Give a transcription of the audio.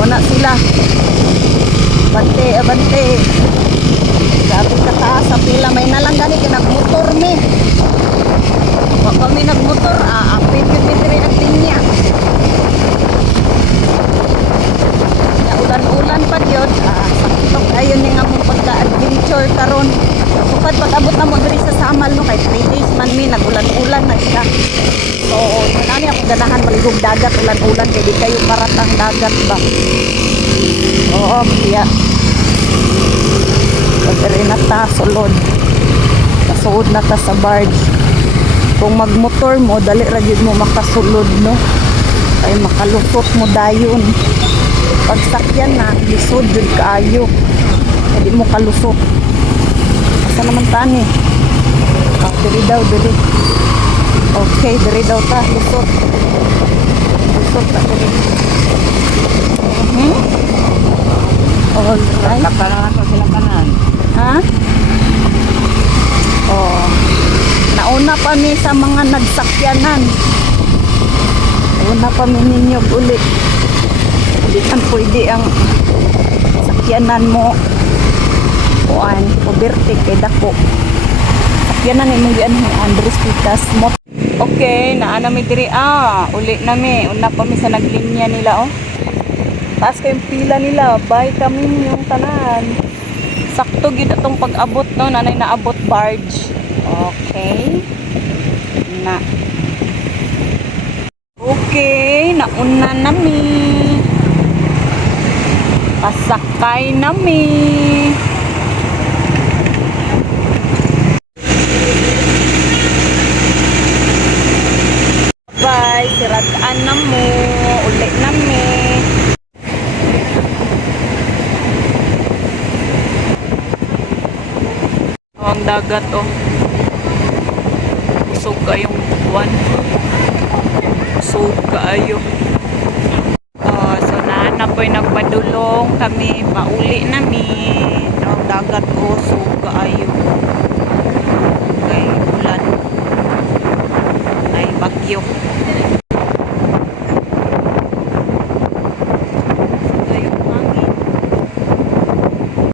Mauna sila. Abante, abante. Grabe ka taas sa pila. May nalang gani ka nagmotor mi. Wag kami nagmotor. Apit yun mitri nagtinya. Ulan-ulan pa yun. Saktok ayun yung among pagka-adventure karon. Sukad pag-abot na mo diri sa Samal no. Kay 3 days man mi. Nag-ulan-ulan na siya. So, manani ako ganahan maligog dagat. Ulan-ulan. Kaya di kayo paratang dagat ba. Oo, kaya. Pagkari na ta, sulod. Kasuod na ta sa barge. Kung magmotor mo, dali ragid mo makasulod, no? Ay makalusot mo dayon. Pagsakyan na, lisod jud kaayo. Hindi mo kalusot. Asa naman tani? Diri daw, diri. Okay, diri daw ta, lusot. Lusot ta diri. Alright. Kapalangan ko silang kanan. Ha? Oh. Nauna pa mi sa mga nagsakyanan. Nauna pa mi ninyo ulit. Hindi kan pwede ang sakyanan mo. Kuan, poberty kay dako. Sakyanan ni mong gian Andres Pitas mo. Okay, naana mi diri uli na mi. Una pa mi sa naglinya nila oh. Taas kayong pila nila, bye kami yung tanan. Sakto gid atong pag-abot no, nanay naabot barge. Okay. Na. Okay, nauna nami. Pasakay nami. Bye, sirataan na mo. Uli nami. Ang dagat oh. Usog kayong buwan. Usog kayo. So na po'y nagpadulong kami. Pauli nami. Ang dagat oh. Usog kayo. Okay, ulan. Ay bagyo.